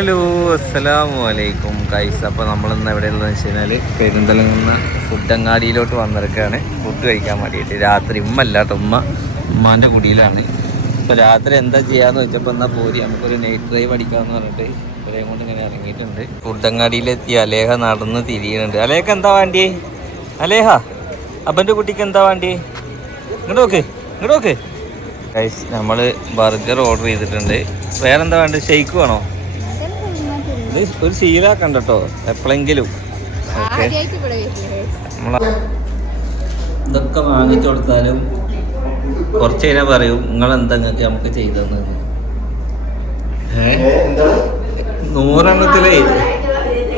Hello അസ്സലാമു അലൈക്കും guys. അപ്പോൾ നമ്മളിന്ന് എവിടെയുള്ളതെന്ന് വെച്ച് കഴിഞ്ഞാൽ പെരിന്തൽമണ്ണ ഫുഡങ്ങാടിയിലോട്ട് വന്നിരിക്കുകയാണ് ഫുഡ് കഴിക്കാൻ വേണ്ടിയിട്ട്. രാത്രി ഉമ്മല്ല കേട്ടോ, ഉമ്മാൻ്റെ കുടിയിലാണ്. ഇപ്പോൾ രാത്രി എന്താ ചെയ്യാന്ന് വെച്ചപ്പോൾ എന്നാൽ പോരി നമുക്കൊരു നൈറ്റ് ഡ്രൈവ് അടിക്കാമെന്ന് പറഞ്ഞിട്ട് ഇവരെയും കൊണ്ട് ഇങ്ങനെ ഇറങ്ങിയിട്ടുണ്ട്. ഫുഡങ്ങാടിയിലെത്തി അലേഹ നടന്ന് തിരിയുന്നുണ്ട്. അലേഹ എന്താ വേണ്ടിയേ? അലേഹ അപ്പൻ്റെ കുട്ടിക്ക് എന്താ വേണ്ടിയേ? ഇങ്ങോട്ട് നോക്ക് ഗൈസ്. നമ്മൾ ബർഗർ ഓർഡർ ചെയ്തിട്ടുണ്ട്. വേറെന്താ വേണ്ടത്? ഷെയ്ക്ക് വേണോ? ഒരു ശീലാക്കണ്ട കേട്ടോ എപ്പോഴെങ്കിലും. ഇതൊക്കെ വാങ്ങിച്ചു കൊടുത്താലും കുറച്ച് കഴിഞ്ഞാൽ പറയും നിങ്ങളെന്താ നമുക്ക് ചെയ്തതെന്ന്. 100 എണ്ണത്തിലേ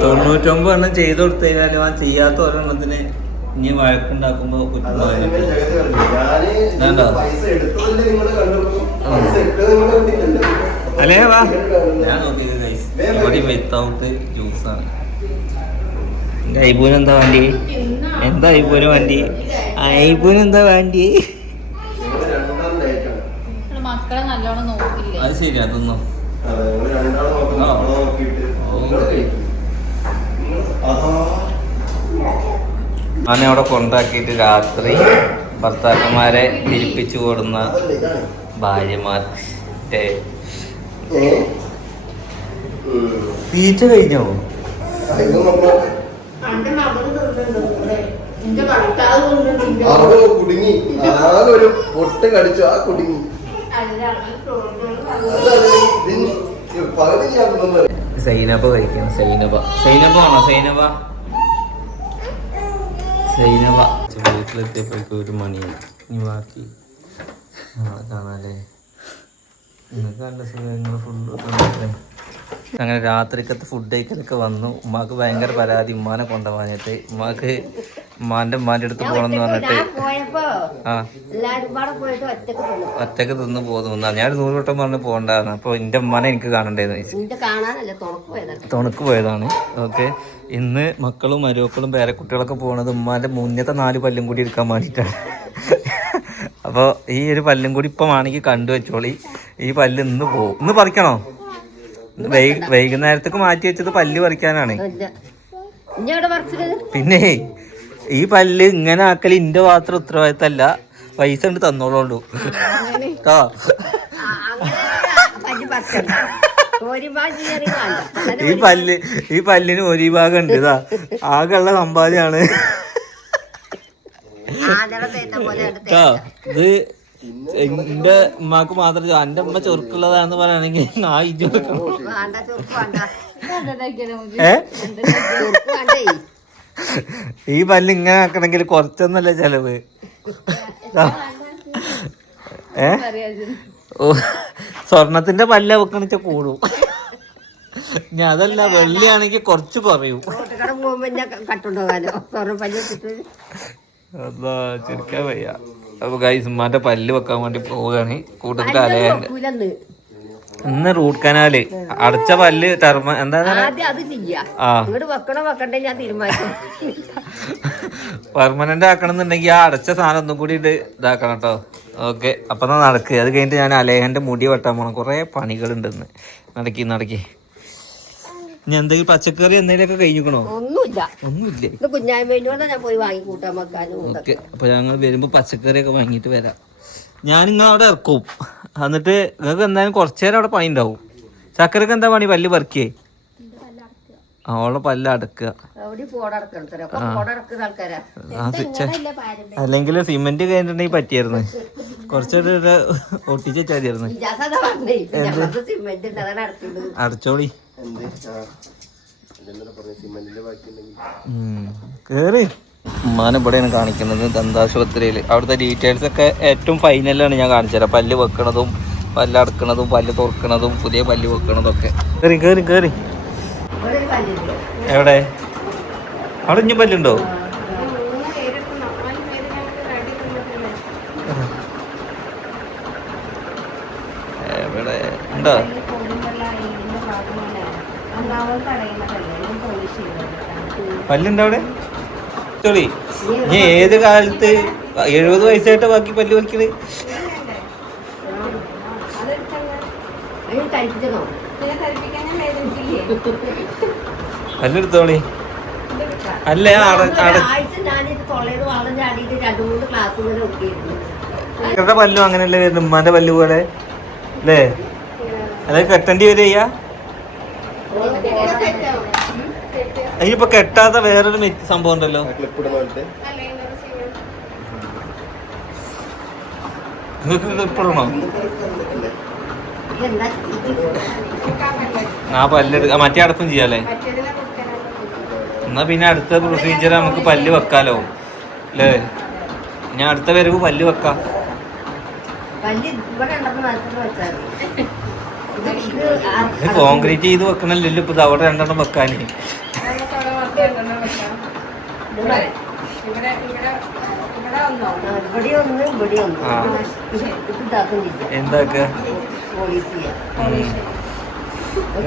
99 എണ്ണം ചെയ്ത് കൊടുത്തു കഴിഞ്ഞാലും ആ ചെയ്യാത്ത ഒരെണ്ണത്തിന് ഇനി വഴക്കുണ്ടാക്കുമ്പോ കുറ്റം അല്ലേ വാ. ഞാൻ നോക്കിയത് ഗൈസ് ഇവിടെ വിത്തൗട്ട് ജ്യൂസാണ്. ഐബൂന് എന്താ വേണ്ടി? എന്താ ഐബൂന് വേണ്ടി? ഐബൂന് എന്താ വേണ്ടി? അത് ശരി, അതൊന്നും ആനെ അവിടെ കൊണ്ടാക്കിയിട്ട് രാത്രി ഭർത്താക്കന്മാരെ തിരിപ്പിച്ചു കൊടുന്ന ഭാര്യമാർ. തീറ്റ കഴിഞ്ഞോ? കുടുങ്ങി ഒരു പൊട്ട് കടിച്ചു, ആ കുടുങ്ങി. സൈനബ കഴിക്കണം. സൈനബ ആണോ? സൈനബ വീട്ടിലെത്തിയപ്പോഴേക്കും 1 മണിയായി. ഇനി ബാക്കി കാണാല്ലേ. ഇന്നൊക്കെ നല്ല സുഖങ്ങൾ ഫുഡ്. അങ്ങനെ രാത്രിക്കത്തെ ഫുഡ് കഴിക്കലൊക്കെ വന്നു. ഉമ്മാക്ക് ഭയങ്കര പരാതി ഉമ്മാനെ കൊണ്ടുപോകാനായിട്ട്. ഉമ്മാൻ്റെ അടുത്ത് പോകണമെന്ന് പറഞ്ഞിട്ട് ഒറ്റക്ക് തിന്ന് പോകുന്നു. ഞാൻ 100 വട്ടം പറഞ്ഞ് പോകണ്ടായിരുന്നു. അപ്പോൾ എൻ്റെ ഉമ്മാനെ എനിക്ക് കാണണ്ടേന്ന് തുണക്ക് പോയതാണ്. ഓക്കെ, ഇന്ന് മക്കളും മരുമക്കളും പേരക്കുട്ടികളൊക്കെ പോകുന്നത് ഉമ്മാൻ്റെ മുന്നത്തെ 4 പല്ലും കൂടി എടുക്കാൻ വേണ്ടിയിട്ടാണ്. അപ്പോൾ ഈ ഒരു പല്ലും കൂടി ഇപ്പം ആണെങ്കിൽ കണ്ടുവെച്ചോളി. ഈ പല്ല് ഇന്ന് പോകും. ഇന്ന് പറിക്കണോ? വൈകുന്നേരത്തേക്ക് മാറ്റി വെച്ചത് പല്ല് പറിക്കാനാണ്. പിന്നെ ഈ പല്ല് ഇങ്ങനെ ആക്കൽ ഇന്റെ മാത്രം ഉത്തരവാദിത്തമല്ല, പൈസ ഉണ്ട് തന്നോളൂ കേട്ടോ. ഈ പല്ലിന് 1 ഭാഗം ഉണ്ട്. ഇതാ ആകെയുള്ള സമ്പാദ്യമാണ് കേട്ടോ. ഇത് എന്റെ ഉമ്മാക്ക് മാത്രം. എന്റെ ഉമ്മ ചൊറുക്കുള്ളതാന്ന് പറയുകയാണെങ്കിൽ ഈ പല്ല് ഇങ്ങനെ ആക്കണമെങ്കിൽ കുറച്ചൊന്നല്ല ചെലവ്. സ്വർണത്തിന്റെ പല്ല് വെക്കണിച്ച കൂടും. ഇനി അതല്ല വെള്ളിയാണെങ്കിൽ കുറച്ച് കുറയും. അതാ ചിരിക്കാൻ വയ്യ. അപ്പൊ ഗൈസ് ഉമ്മാന്റെ പല്ല് വെക്കാൻ വേണ്ടി പോവുകയാണ്. കൂട്ടത്തിൽ അലയന്റെ ഇന്ന് റൂട്ട് കനാല് അടച്ച പല്ല് പെർമനന്റ് ആക്കണം എന്നുണ്ടെങ്കിൽ ആ അടച്ച സാധനം ഒന്നും കൂടി ഇതാക്കണം കേട്ടോ. ഓക്കെ, അപ്പൊ നടക്ക്. അത് കഴിഞ്ഞിട്ട് ഞാൻ അലേഹന്റെ മുടി വെട്ടാൻ പോണം. കുറെ പണികളുണ്ടെന്ന്. നടക്കി ഇനി എന്തെങ്കിലും പച്ചക്കറി എന്തെങ്കിലുമൊക്കെ കഴിഞ്ഞിക്കണോ? ഒന്നുമില്ല. ഓക്കെ, അപ്പൊ ഞങ്ങൾ വരുമ്പോ പച്ചക്കറിയൊക്കെ വാങ്ങിയിട്ട് വരാം. ഞാൻ നിങ്ങൾ അവിടെ ഇറക്കും. എന്നിട്ട് നിങ്ങൾക്ക് എന്തായാലും കുറച്ചു നേരം അവിടെ പണി ഉണ്ടാവും. ചക്കരക്ക് എന്താ പണി? പല്ല് പറിക്കേ? അവളെ പല്ല് അടക്കുക. അല്ലെങ്കിൽ സിമെന്റ് കഴിഞ്ഞിട്ടുണ്ടെങ്കിൽ പറ്റിയായിരുന്നു. കുറച്ചൊരു ഒട്ടിച്ച് വെച്ചായിരുന്നു. അടച്ചോളി കേറി. ഉമ്മാനെ ഇവിടെയാണ് കാണിക്കുന്നത്, ദന്താശുപത്രിയിൽ. അവിടുത്തെ ഡീറ്റെയിൽസ് ഒക്കെ ഏറ്റവും ഫൈനലാണ് ഞാൻ കാണിച്ചു തരാം. പല്ല് വെക്കണതും പല്ല് അടക്കണതും പല്ല് തുറക്കണതും പുതിയ പല്ല് വെക്കണതും ഒക്കെ. കേറി. എവിടെ? അവിടെ ഇനി പല്ലുണ്ടോ? എവിടെ ഉണ്ടോ? പല്ലുണ്ടോ അവിടെ? ചോളി, നീ ഏത് കാലത്ത് 70 വയസ്സായിട്ട് ബാക്കി പല്ല് വലിക്കല്? പല്ലെടുത്തോളി. അല്ല ഇവരുടെ പല്ലും അങ്ങനെയല്ലേ വരുന്നു, ഉമ്മാന്റെ പല്ല് പോലെ അല്ലേ? അതായത് കെട്ടേണ്ടി വരിക. അതിനിപ്പോ കെട്ടാത്ത വേറൊരു സംഭവം ഉണ്ടല്ലോ. ഇപ്പോഴാണോ ആ പല്ലെടുക്ക, മറ്റേ അടപ്പും ചെയ്യാല്ലേ? എന്നാ പിന്നെ അടുത്ത പ്രൊസീജിയർ നമുക്ക് പല്ല് വെക്കാലോ അല്ലേ? ഞാൻ അടുത്ത വരവ് പല്ല് വെക്കാം. കോൺക്രീറ്റ് ചെയ്ത് വെക്കണല്ലോ ഇപ്പൊ അവിടെ 2 വെക്കാന്. എന്താക്ക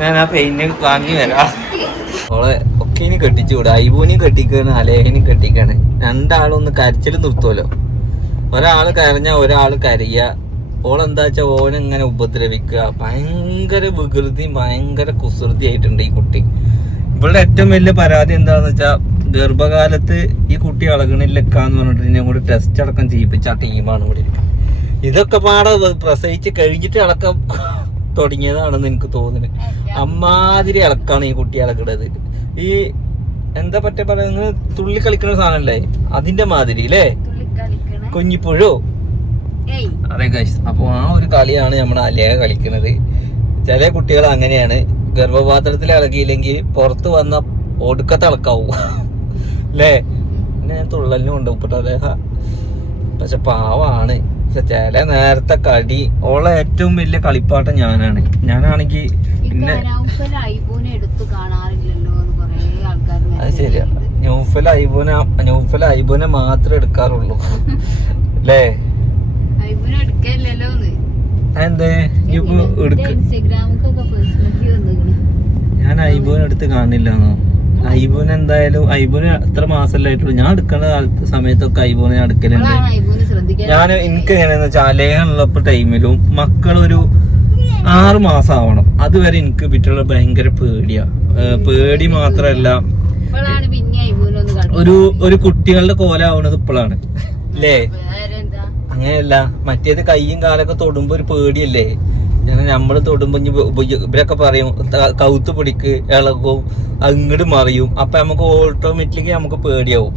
ഞാൻ ആ പെയിന്റ് വാങ്ങി വരാം. ഓളെ ഒക്കെ ഇനി കെട്ടിച്ചുകൂടെ. ഐബൂനെയും കെട്ടിക്കാണ്, അലേഹനെയും കെട്ടിക്കാണ്. രണ്ടാളൊന്ന് കരച്ചിൽ നിർത്തുമല്ലോ. ഒരാള് കരഞ്ഞ ഒരാള് കരയ. ഓളെന്താ വെച്ചാ ഓനെങ്ങനെ ഉപദ്രവിക്കുക. ഭയങ്കര വികൃതി, ഭയങ്കര കുസൃതി ആയിട്ടുണ്ട് ഈ കുട്ടി. ഇവളുടെ ഏറ്റവും വലിയ പരാതി എന്താന്ന് വെച്ചാ ഗർഭകാലത്ത് ഈ കുട്ടി അളകണില്ലക്കാന്ന് പറഞ്ഞിട്ട് ഇതിനെ കൂടി ടെസ്റ്റ് അടക്കം ചെയ്യിപ്പിച്ച ആ ടീമാണ് ഇവിടെ. ഇതൊക്കെ പാടെ പ്രസവിച്ച് കഴിഞ്ഞിട്ട് ഇളക്കം തുടങ്ങിയതാണെന്ന് എനിക്ക് തോന്നുന്നത്. അമ്മാതിരി ഇളക്കാണ് ഈ കുട്ടി ഇളക്കണത്. ഈ എന്താ പറ്റ പറയുന്നത്, തുള്ളി കളിക്കുന്ന സാധനല്ലേ അതിന്റെ മാതിരി അല്ലേ? കുഞ്ഞിപ്പുഴോ? അതെ ഗൈസ്, അപ്പൊ ആ ഒരു കളിയാണ് നമ്മുടെ അലേഹ കളിക്കുന്നത്. ചില കുട്ടികൾ അങ്ങനെയാണ്, ഗർഭപാത്രത്തിൽ ഇളകിയില്ലെങ്കിൽ പുറത്ത് വന്ന ഒടുക്കത്തെ ഇളക്കാവും അല്ലേ? പിന്നെ തുള്ളലിനും ഉണ്ട് ഉപ്പിട്ട് അലേഹ. പക്ഷെ പാവാണ്. ചില നേരത്തെ കടി. ഓളെ ഏറ്റവും വലിയ കളിപ്പാട്ടം ഞാനാണെങ്കിൽ പിന്നെ അത് ശരിയാ. നൗഫൽ ഐബൂനെ മാത്രമേ എടുക്കാറുള്ളൂ അല്ലേ? എന്തേ ഞാൻ ഐബൂനെ എടുത്ത് കാണില്ലാന്നോ? ഐബൂന് എന്തായാലും ഐബൂന് എത്ര മാസമല്ലായിട്ടുള്ളൂ. ഞാൻ എടുക്കുന്ന സമയത്തൊക്കെ ഐബൂനെ ഞാൻ എടുക്കലുണ്ട്. ഞാൻ എനിക്ക് എങ്ങനെയാന്ന് വെച്ചാൽ അലേഹനുള്ളപ്പോ ടൈമിലും മക്കളൊരു 6 മാസം ആവണം. അതുവരെ എനിക്ക് പിറ്റുള്ള ഭയങ്കര പേടിയാ. പേടി മാത്രല്ല, ഒരു കുട്ടികളുടെ കോലാവണത് ഇപ്പോഴാണ് അല്ലേ? അങ്ങനെയല്ല, മറ്റേത് കയ്യും കാലൊക്കെ തൊടുമ്പോ ഒരു പേടിയല്ലേ? നമ്മള് തൊടുമ്പോ ഇവരൊക്കെ പറയും കൗത്ത് പിടിക്ക്, ഇളകും, അങ്ങോട്ട് മറിയും. അപ്പൊ നമുക്ക് ഓട്ടോമാറ്റിക്കലി നമുക്ക് പേടിയാവും.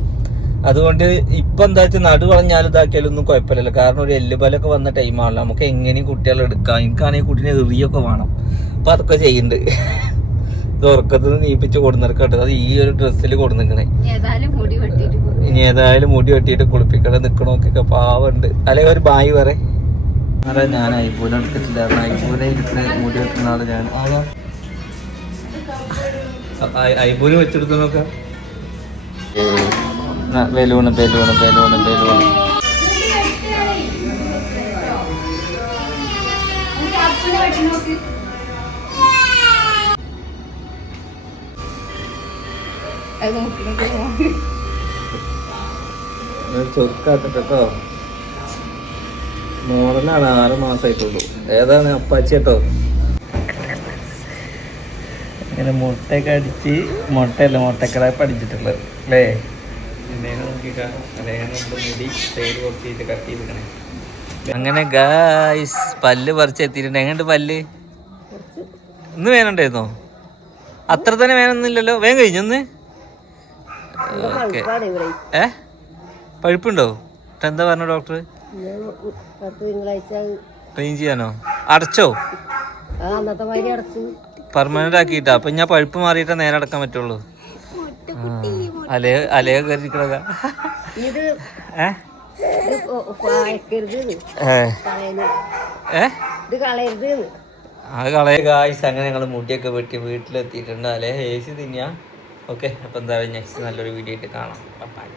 അതുകൊണ്ട് ഇപ്പൊ എന്താ വെച്ചാൽ നടുവളഞ്ഞാലും ഇതാക്കിയാലും ഒന്നും കുഴപ്പമില്ലല്ലോ. കാരണം ഒരു എല്ലുബലൊക്കെ വന്ന ടൈമാണല്ലോ. നമുക്ക് എങ്ങനെയും കുട്ടികളെ എടുക്കാം. എനിക്കാണെങ്കിൽ കുട്ടീനെ എറിയൊക്കെ വേണം. അപ്പൊ അതൊക്കെ ചെയ്യുന്നുണ്ട്. ഇത് ഉറക്കത്തിന് നീപ്പിച്ച് കൊടുന്നിറക്കട്ടെ. അത് ഈ ഒരു ഡ്രസ്സിൽ കൊടുന്നിക്കണേ. ഇനി ഏതായാലും മുടി വെട്ടിയിട്ട് കുളിപ്പിക്കണേ നിക്കണോക്കൊക്കെ പാവുണ്ട്. അല്ലെങ്കിൽ ഒരു ബായി പറ. അതെ, ഞാൻ ഐബൂനെ എടുത്തിട്ടില്ല. ഐബൂനെ ഇരിക്കുന്ന മുടി വെട്ടുന്ന ആള് ഞാൻ. ഐബൂന് വെച്ചെടുത്ത് നോക്കാം. ബലൂണ് ബലൂണ് ബലൂണ് ബലൂണ് ചൊറുക്കാത്തിട്ടോ. മോഡലാണ്, 6 മാസമായിട്ടുള്ളൂ. ഏതാണ് അപ്പാച്ചി കേട്ടോ. ഇങ്ങനെ മുട്ടയൊക്കെ അടിച്ച്, മുട്ടക്കട പഠിച്ചിട്ടുള്ളത് അല്ലേ? അങ്ങനെ ഗായ്സ് പല്ല് പറിച്ച് എത്തിയിട്ടുണ്ട്. എങ്ങനെയുണ്ട് പല്ല്? ഇന്ന് വേനുണ്ടായിരുന്നോ? അത്ര തന്നെ വേനൊന്നുമില്ലല്ലോ. വേഗം കഴിഞ്ഞു ഒന്ന്. പഴുപ്പുണ്ടോ? എന്താ പറഞ്ഞ ഡോക്ടർ? ക്ലീൻ ചെയ്യാനോ? അടച്ചോ? പെർമനന്റ് ആക്കിയിട്ടാ? അപ്പൊ ഞാൻ പഴുപ്പ് മാറിയിട്ടാ നേരെ അടക്കാൻ പറ്റുള്ളൂ. അലയ കയറിക്കണ അത് കളയ ഗായ്സ്. അങ്ങനെ ഞങ്ങൾ മുടിയൊക്കെ വെട്ടി വീട്ടിലെത്തിയിട്ടുണ്ട്. അല്ലെ AC തിന്നാ. ഓക്കെ, അപ്പൊ എന്തായാലും നെക്സ്റ്റ് നല്ലൊരു വീഡിയോ ആയിട്ട് കാണാം. ബൈ.